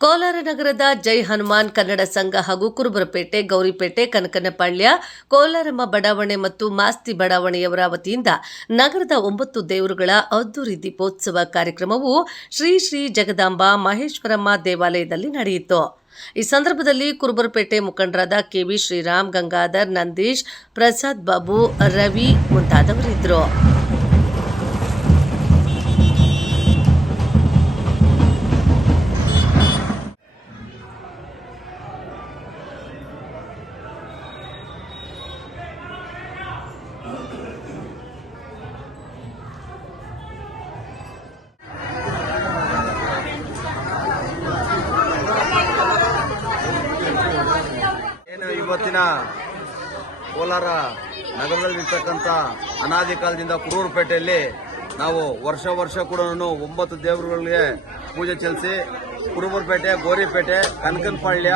ಕೋಲಾರ ನಗರದ ಜೈ ಹನುಮಾನ್ ಕನ್ನಡ ಸಂಘ ಹಾಗೂ ಕುರುಬರಪೇಟೆ, ಗೌರಿಪೇಟೆ, ಕನಕನಪಾಳ್ಯ, ಕೋಲಾರಮ್ಮ ಬಡಾವಣೆ ಮತ್ತು ಮಾಸ್ತಿ ಬಡಾವಣೆಯವರ ವತಿಯಿಂದ ನಗರದ ಒಂಬತ್ತು ದೇವರುಗಳ ಅದ್ದೂರಿ ದೀಪೋತ್ಸವ ಕಾರ್ಯಕ್ರಮವು ಶ್ರೀ ಶ್ರೀ ಜಗದಾಂಬ ಮಹೇಶ್ವರಮ್ಮ ದೇವಾಲಯದಲ್ಲಿ ನಡೆಯಿತು. ಈ ಸಂದರ್ಭದಲ್ಲಿ ಕುರುಬರಪೇಟೆ ಮುಖಂಡರಾದ ಕೆವಿ ಶ್ರೀರಾಮ್, ಗಂಗಾಧರ್, ನಂದೀಶ್, ಪ್ರಸಾದ್ ಬಾಬು, ರವಿ ಮುಂತಾದವರಿದ್ದರು. ಇವತ್ತಿನ ಕೋಲಾರ ನಗರದಲ್ಲಿರ್ತಕ್ಕಂಥ ಅನಾದಿ ಕಾಲದಿಂದ ಕುರೂರುಪೇಟೆಯಲ್ಲಿ ನಾವು ವರ್ಷ ವರ್ಷ ಕೂಡ ಒಂಬತ್ತು ದೇವರುಗಳಿಗೆ ಪೂಜೆ ಸಲ್ಲಿಸಿ ಕುರುಬರಪೇಟೆ ಗೋರಿಪೇಟೆ, ಕನಕನಪಾಳ್ಯ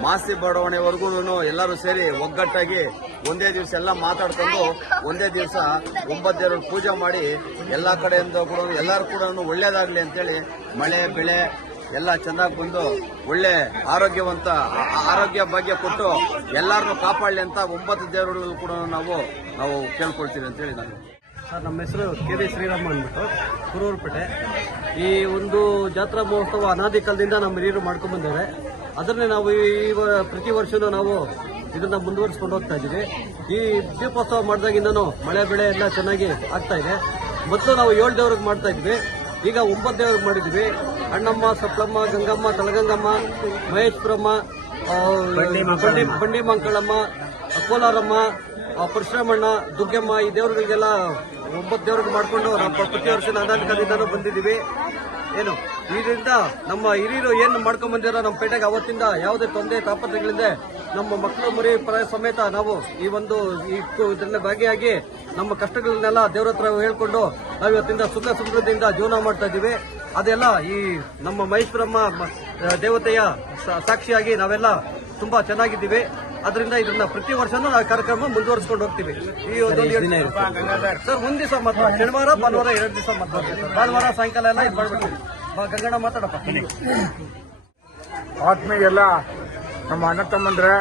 ಮಾಸಿ ಬಡಾವಣೆವರೆಗೂ ಎಲ್ಲರೂ ಸೇರಿ ಒಗ್ಗಟ್ಟಾಗಿ ಒಂದೇ ದಿವಸ ಎಲ್ಲ ಮಾತಾಡ್ಕೊಂಡು ಒಂದೇ ದಿವಸ ಒಂಬತ್ತು ದೇವರು ಪೂಜೆ ಮಾಡಿ ಎಲ್ಲ ಕಡೆಯಿಂದ ಕೂಡ ಎಲ್ಲರೂ ಕೂಡ ಒಳ್ಳೇದಾಗಲಿ ಅಂತೇಳಿ ಮಳೆ, ಬೆಳೆ ಎಲ್ಲ ಚೆನ್ನಾಗಿ ಬಂದು ಒಳ್ಳೆ ಆರೋಗ್ಯವಂತ ಆರೋಗ್ಯ ಭಾಗ್ಯ ಕೊಟ್ಟು ಎಲ್ಲರನ್ನು ಕಾಪಾಡಲಿ ಅಂತ ಒಂಬತ್ತು ದೇವರುಗಳು ಕೂಡ ನಾವು ನಾವು ಕೇಳ್ಕೊಳ್ತೀವಿ ಅಂತೇಳಿ ನಾನು. ಸರ್, ನಮ್ಮ ಹೆಸರು ಕೆ ಡಿ ಶ್ರೀರಾಮ ಅಂದ್ಬಿಟ್ಟು, ಕುರೂರುಪೇಟೆ. ಈ ಒಂದು ಜಾತ್ರಾ ಮಹೋತ್ಸವ ಅನಾದಿ ಕಾಲದಿಂದ ನಮ್ಮ ಹಿರಿಯರು ಮಾಡ್ಕೊಂಡು ಬಂದಿದ್ದಾರೆ ಅದನ್ನೇ ನಾವು ಈ ಪ್ರತಿ ವರ್ಷವೂ ನಾವು ಇದನ್ನ ಮುಂದುವರಿಸ್ಕೊಂಡು ಹೋಗ್ತಾ ಇದ್ದೀವಿ. ಈ ದೀಪೋತ್ಸವ ಮಾಡಿದಾಗಿಂದನೂ ಮಳೆ, ಬೆಳೆ ಎಲ್ಲ ಚೆನ್ನಾಗಿ ಆಗ್ತಾ ಇದೆ. ಮೊದಲು ನಾವು ಏಳು ದೇವ್ರಿಗೆ ಮಾಡ್ತಾ ಇದ್ವಿ. ಈಗ ಒಂಬತ್ತು ದೇವ್ರಿಗೆ ಮಾಡಿದ್ವಿ. ಅಣ್ಣಮ್ಮ ಸಪ್ಲಮ್ಮ ಗಂಗಮ್ಮ ತಲಗಂಗಮ್ಮ ಮಹೇಶ್ವರಮ್ಮ ಬಂಡಿ ಮಂಕಳಮ್ಮ ಕೋಲಾರಮ್ಮ ಪರಶುರಾಮಣ್ಣ ದುಗ್ಗಮ್ಮ ಈ ದೇವರುಗಳಿಗೆಲ್ಲ ಒಂಬತ್ತು ದೇವ್ರಿಗೆ ಮಾಡ್ಕೊಂಡು ನಾವು ಪ್ರತಿ ವರ್ಷ ಅನಾಧಿಕಾರದಿಂದನೂ ಬಂದಿದ್ದೀವಿ. ಏನು ಇದರಿಂದ ನಮ್ಮ ಹಿರಿಯರು ಏನು ಮಾಡ್ಕೊಂಡ್ ಬಂದಿರೋ ನಮ್ಮ ಪೇಟೆಗೆ ಅವತ್ತಿಂದ ಯಾವುದೇ ತೊಂದರೆ ತಾಪತ್ರಗಳಿಂದ ನಮ್ಮ ಮಕ್ಕಳು ಮರಿ ಸಮೇತ ನಾವು ಈ ಒಂದು ಇದರಲ್ಲಿ ಭಾಗಿಯಾಗಿ ನಮ್ಮ ಕಷ್ಟಗಳನ್ನೆಲ್ಲ ದೇವ್ರ ಹತ್ರ ಹೇಳ್ಕೊಂಡು ನಾವು ಇವತ್ತಿಂದ ಸುಖ ಸಮೃದ್ಧಿಯಿಂದ ಜೀವನ ಮಾಡ್ತಾ ಇದ್ದೀವಿ. ಅದೆಲ್ಲ ಈ ನಮ್ಮ ಮಹೇಶ್ವರಮ್ಮ ಮ- ದೇವತೆಯ ಸಾ- ಸಾಕ್ಷಿಯಾಗಿ ನಾವೆಲ್ಲ ತುಂಬಾ ಚೆನ್ನಾಗಿದ್ದೀವಿ. ಅದರಿಂದ ಇದನ್ನ ಪ್ರತಿ ವರ್ಷನೂ ನಾವು ಕಾರ್ಯಕ್ರಮ ಮುಂದುವರಿಸ್ಕೊಂಡು ಹೋಗ್ತೀವಿ. ಈ ಒಂದು ಸರ್ ಒಂದ್ ದಿವಸ ಮಾತ್ರ. ಶನಿವಾರ ಭಾನುವಾರ ಎರಡು ದಿವಸ ಮಾತ್ರ. ಭಾನುವಾರ ಸಾಯಂಕಾಲ ಎಲ್ಲ ಇದು ಮಾಡ್ಬಿಡ್ತೀವಿ. ಬಾ, ಗಂಗಣ್ಣ ಮಾತಾಡಪ್ಪ. ಆತ್ಮೀಗೆಲ್ಲ ನಮ್ಮ ಅಣ್ಣ ತಮ್ಮಂದ್ರೆ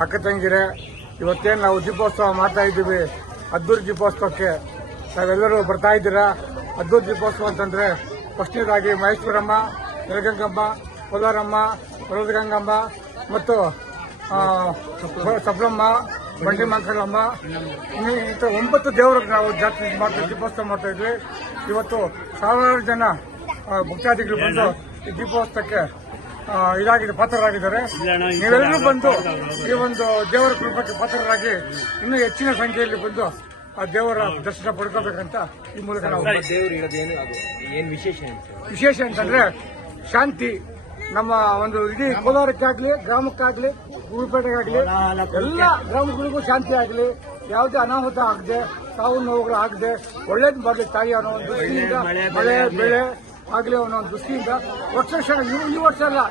ಅಕ್ಕ ತಂಗಿರೆ ಇವತ್ತೇನು ನಾವು ದೀಪೋತ್ಸವ ಮಾಡ್ತಾ ಇದ್ದೀವಿ. ಅದ್ದೂರಿ ದೀಪೋತ್ಸವಕ್ಕೆ ನಾವೆಲ್ಲರೂ ಬರ್ತಾ ಇದ್ದೀರಾ? ಅದ್ಭುತ ದೀಪೋತ್ಸವ ಅಂತಂದ್ರೆ ಫಸ್ಟ್ನೇದಾಗಿ ಮಹೇಶ್ವರಮ್ಮ ನೆಲಗಂಗಮ್ಮ ಕೋಲಾರಮ್ಮ, ವರದಗಂಗಮ್ಮ ಮತ್ತು ಸಬ್ರಮ್ಮ ಬಂಡಿ ಮಂಕಳಮ್ಮ ಇಂಥ ಒಂಬತ್ತು ದೇವರಿಗೆ ನಾವು ಜಾತ್ರೆ ಮಾಡ್ತಾ ದೀಪೋತ್ಸವ ಮಾಡ್ತಾ ಇದ್ವಿ. ಇವತ್ತು ಸಾವಿರಾರು ಜನ ಭಕ್ತಾದಿಗಳು ಬಂದು ಈ ದೀಪೋತ್ಸವಕ್ಕೆ ಇದಾಗಿದೆ, ಪಾತ್ರರಾಗಿದ್ದಾರೆ. ನೀವೆಲ್ಲರೂ ಬಂದು ಈ ಒಂದು ದೇವರ ಕೃಪಕ್ಕೆ ಪಾತ್ರರಾಗಿ ಇನ್ನೂ ಹೆಚ್ಚಿನ ಸಂಖ್ಯೆಯಲ್ಲಿ ಬಂದು ಆ ದೇವರ ದರ್ಶನ ಪಡ್ಕೋಬೇಕಂತ ಈ ಮೂಲಕ ನಾವು ವಿಶೇಷ ಅಂತಂದ್ರೆ ಶಾಂತಿ. ನಮ್ಮ ಒಂದು ಇಡೀ ಕೋಲಾರಕ್ಕಾಗ್ಲಿ ಗ್ರಾಮಕ್ಕಾಗ್ಲಿ ಗುರುಪೇಟೆಗಾಗ್ಲಿ ಎಲ್ಲ ಗ್ರಾಮಗಳಿಗೂ ಶಾಂತಿ ಆಗಲಿ. ಯಾವುದೇ ಅನಾಹುತ ಆಗದೆ ಸಾವು ನೋವುಗಳು ಆಗದೆ ಒಳ್ಳೇದು ಬರಲಿ ತಾಯಿ ಅನ್ನೋ ಒಂದು ದೃಷ್ಟಿಯಿಂದ ಮಳೆ ಬೆಳೆ ಆಗಲಿ. ಅನ್ನೋ ಒಂದು ದೃಷ್ಟಿಯಿಂದ ವರ್ಷ ಈ ವರ್ಷ ಅಲ್ಲ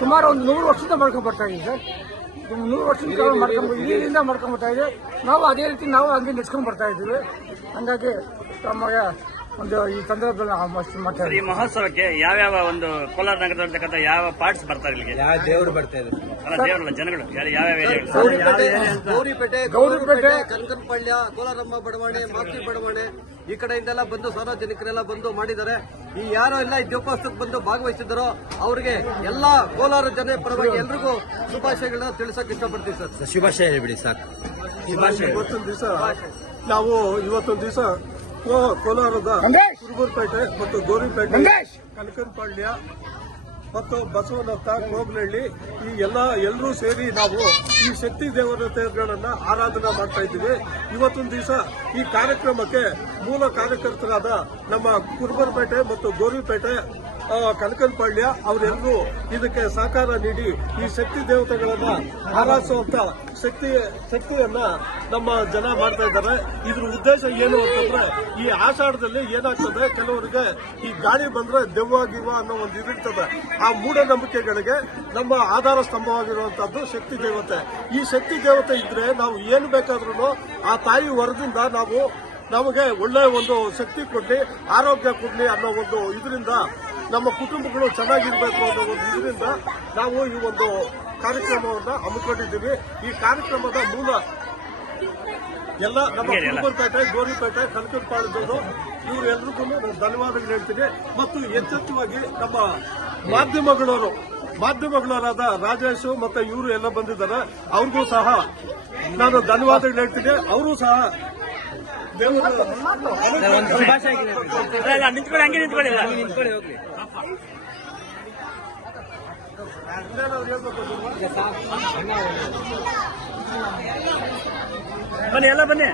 ಸುಮಾರು ಒಂದು ನೂರು ವರ್ಷದಿಂದ ಬರ್ತಾ ಇದ್ದೀವಿ ಸರ್. ಇದು ನೂರು ವರ್ಷದ ಕಾಲ ಮಾಡ್ಕೊಂಡು ಹಿರಿಯರಿಂದ ಮಾಡ್ಕೊಂಡ್ಬರ್ತಾ ಇದೆ. ನಾವು ಅದೇ ರೀತಿ ನಾವು ಹಂಗೆ ನೆಚ್ಕೊಂಡ್ ಬರ್ತಾ ಇದ್ದೀವಿ. ಹಂಗಾಗಿ ತಮಗೆ ಒಂದು ಈ ಸಂದರ್ಭದಲ್ಲಿ ಈ ಮಹೋತ್ಸವಕ್ಕೆ ಯಾವ್ಯಾವ ಒಂದು ಕೋಲಾರ ನಗರದಲ್ಲಿರ್ತಕ್ಕಂಥ ಯಾವ ಪಾರ್ಟ್ಸ್ ಬರ್ತಾರೆ ಇಲ್ಲಿಗೆ? ಯಾವ ದೇವರು ಬರ್ತಾ ಇದೆ ಅಲ್ಲ ದೇವರಲ್ಲ ಜನಗಳು. ಯಾರು- ಯಾವ್ಯಾವ ಗೌರಿಪೇಟೆ ಗೌರಿಪೇಟೆ ಕನಕನಪಳ್ಯ ಕೋಲಾರಮ್ಮ ಬಡವಾಣೆ ಮಾತಿ ಬಡವಾಣೆ ಈ ಕಡೆಯಿಂದೆಲ್ಲ ಬಂದು ಸಾರ್ವಜನಿಕರೆಲ್ಲ ಬಂದು ಮಾಡಿದ್ದಾರೆ. ಈ ಯಾರು ಎಲ್ಲ ಈ ದೀಪೋತ್ಸವಕ್ಕೆ ಬಂದು ಭಾಗವಹಿಸಿದ್ದಾರೋ ಅವರಿಗೆ ಎಲ್ಲಾ ಕೋಲಾರ ಜನ ಪರವಾಗಿ ಎಲ್ರಿಗೂ ಶುಭಾಶಯಗಳನ್ನ ತಿಳಿಸಕ್ ಇಷ್ಟಪಡ್ತೀವಿ ಸರ್. ಶುಭಾಶಯ ಹೇಳಿಬಿಡಿ ಸರ್ ಇವತ್ತೊಂದು ದಿವಸ ನಾವು ಇವತ್ತೊಂದು ದಿವಸ ಕೋಲಾರದ ಕುರುಬೂರುಪೇಟೆ ಮತ್ತು ಗೋರಿಪೇಟೆ ಕಲಕನಪಾಳ್ಯ ಕನಕನಪಾಳ್ಯ ಮತ್ತು ಬಸವನತ್ತ ಕೋಗ್ನಹಳ್ಳಿ ಈ ಎಲ್ಲ ಎಲ್ಲರೂ ಸೇರಿ ನಾವು ಈ ಶಕ್ತಿ ದೇವತೆಗಳನ್ನ ಆರಾಧನೆ ಮಾಡ್ತಾ ಇದ್ದೀವಿ. ಇವತ್ತೊಂದು ದಿವಸ ಈ ಕಾರ್ಯಕ್ರಮಕ್ಕೆ ಮೂಲ ಕಾರ್ಯಕರ್ತರಾದ ನಮ್ಮ ಕುರುಬರಪೇಟೆ ಮತ್ತು ಗೋರಿಪೇಟೆ ಆ, ಕನಕನಪಾಳ್ಯ ಅವರೆಲ್ಲರೂ ಇದಕ್ಕೆ ಸಹಕಾರ ನೀಡಿ ಈ ಶಕ್ತಿ ದೇವತೆಗಳನ್ನ ಹಾರಾಸುವಂತ ಶಕ್ತಿ ಶಕ್ತಿಯನ್ನ ನಮ್ಮ ಜನ ಮಾಡ್ತಾ ಇದ್ದಾರೆ. ಇದ್ರ ಉದ್ದೇಶ ಏನು ಅಂತಂದ್ರೆ ಈ ಆಷಾಢದಲ್ಲಿ ಏನಾಗ್ತದೆ? ಕೆಲವರಿಗೆ ಈ ಗಾಳಿ ಬಂದ್ರೆ ದೆವ್ವ ಗಿವ್ವ ಅನ್ನೋ ಒಂದು ಇದಿರ್ತದೆ ಆ ಮೂಢನಂಬಿಕೆಗಳಿಗೆ ನಮ್ಮ ಆಧಾರ ಸ್ತಂಭವಾಗಿರುವಂತದ್ದು ಶಕ್ತಿ ದೇವತೆ. ಈ ಶಕ್ತಿ ದೇವತೆ ಇದ್ರೆ ನಾವು ಏನು ಬೇಕಾದ್ರೂ ಆ ತಾಯಿ ವರದಿಂದ ನಾವು ನಮಗೆ ಒಳ್ಳೆ ಒಂದು ಶಕ್ತಿ ಕೊಡ್ಲಿ ಆರೋಗ್ಯ ಕೊಡ್ಲಿ ಅನ್ನೋ ಒಂದು ಇದರಿಂದ ನಮ್ಮ ಕುಟುಂಬಗಳು ಚೆನ್ನಾಗಿರ್ಬೇಕು ಅನ್ನೋ ಒಂದು ಇದರಿಂದ ನಾವು ಈ ಒಂದು ಕಾರ್ಯಕ್ರಮವನ್ನು ಹಮ್ಮಿಕೊಂಡಿದ್ದೀವಿ. ಈ ಕಾರ್ಯಕ್ರಮದ ಮೂಲ ಎಲ್ಲ ನಮ್ಮ ಕುರುಬರಪೇಟೆ ಗೋರಿಪೇಟೆ ಕನಕಪಾಳದವರು ಇವರೆಲ್ಲರಿಗೂ ನಾನು ಧನ್ಯವಾದಗಳು ಹೇಳ್ತೀನಿ. ಮತ್ತು ಎಚ್ಚೆತ್ತವಾಗಿ ನಮ್ಮ ಮಾಧ್ಯಮಗಳವರು ಮಾಧ್ಯಮಗಳವರಾದ ರಾಜೇಶ್ ಮತ್ತು ಇವರು ಎಲ್ಲ ಬಂದಿದ್ದಾರೆ. ಅವ್ರಿಗೂ ಸಹ ನಾನು ಧನ್ಯವಾದಗಳು ಹೇಳ್ತೀನಿ. ಅವರು ಸಹ ನಿಂತ್ಕೊಳ್ಳಿ ಹಂಗೆ ನಿಂತ್ಕೊಳ್ಳಿ ಇಲ್ಲ. ಬನ್ನಿ ಎಲ್ಲ ಬನ್ನಿ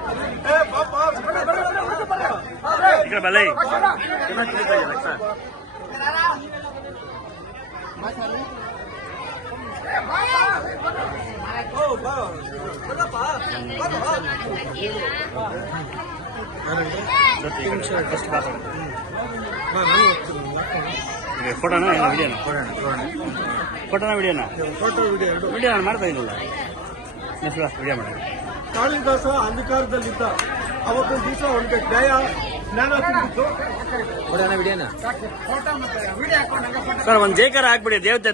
ಬಲ್ಲ ಫೋಟೋನ ವಿಡಿಯೋನ ಫೋಟೋನಾ ವಿಡಿಯೋನಾ ಫೋಟೋ ವಿಡಿಯೋ ಎರಡು. ವಿಡಿಯೋ ನಾನು ಮಾಡ್ತಾ ಇದ್ದಿಲ್ಲ ವಿಡಿಯೋ ಮಾಡಿ ಕಾಳಿದಾಸ ಅಧಿಕಾರದಲ್ಲಿದ್ದ. ಅವತ್ತೊಂದು ದಿವಸ ಅವನಿಗೆ ನ್ಯಾಯ ಜ್ಞಾನ ತುಂಬಿತ್ತು ಸರ್ ಒಂದು ಜೈಕಾರ ಹಾಕ್ಬಿಡಿ ದೇವತೆ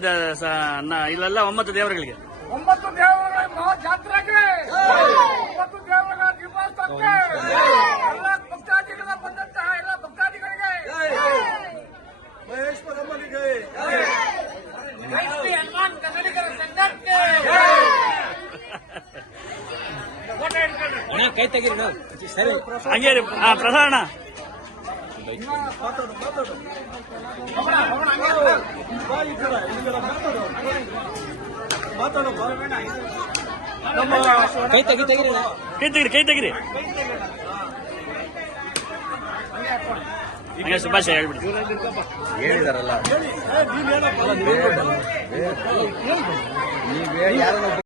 ಇಲ್ಲೆಲ್ಲ ಒಂಬತ್ತು ದೇವರುಗಳಿಗೆ. ಒಂಬತ್ತು ದೇವರ ಜಾತ್ರೆಗೆ ಎಲ್ಲ ಭಕ್ತಾದಿಗಳ ಬಂದಂತಹ ಎಲ್ಲ ಭಕ್ತಾದಿಗಳಿಗೆ ಮಹೇಶ್ವರಮ್ಮನಿಗೆ ಶ್ರೀ ಹನುಮಾನ್ ಕನ್ನಡಿಗರ ಸಂಘಕ್ಕೆ ಹಂಗೆ ರೀ ಹಾ ಪ್ರಧಾನ ಮಾತಾಡು ಮಾತಾಡು. ಈ ತೆಗಿ ತೆಗಿರಿ. ಕೈ ತೆಗಿರಿ ಕೈ ತೆಗಿರಿ. ಹಂಗೆ ಶುಭಾಶಯ ಹೇಳ್ಬಿಡಿ. ಹೇಳಿದಾರಲ್ಲ. ನೀವ್ ಯಾರನ್ನ